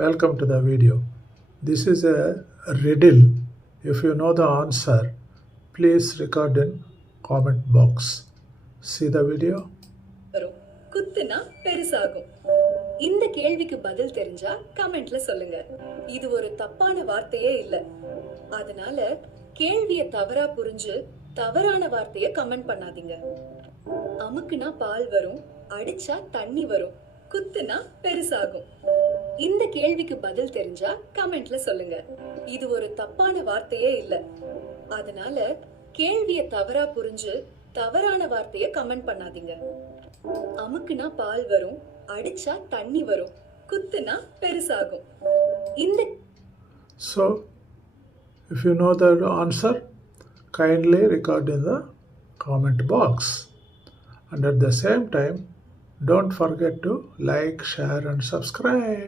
Welcome to the video. This is a riddle. If you know the answer, please record in comment box. See the video. வரும் குத்துனா பெருசாகும். இந்த கேள்விக்கு பதில் தெரிஞ்சா கமெண்ட்ல சொல்லுங்க. இது ஒரு தப்பான வார்த்தையே இல்ல. அதனால கேள்வியை தவறா புரிஞ்சு தவறான வார்த்தையை கமெண்ட் பண்ணாதீங்க. அமுக்குனா பால் வரும், அடிச்சா தண்ணி வரும், குத்துனா பெருசாகும். இந்த கேள்விக்கு பதில் தெரிஞ்சா கமெண்ட்ல சொல்லுங்க. இது ஒரு தப்பான வார்த்தையே இல்ல. அதனால கேள்வியை தவறா புரிஞ்சு தவறான வார்த்தையை கமெண்ட் பண்ணாதீங்க. அமுக்குனா பால் வரும், அடிச்சா தண்ணி வரும், குத்துனா பெருசாகும். இந்த So, if you know the answer, kindly record in the comment box. And at the same time, don't forget to like, share and subscribe.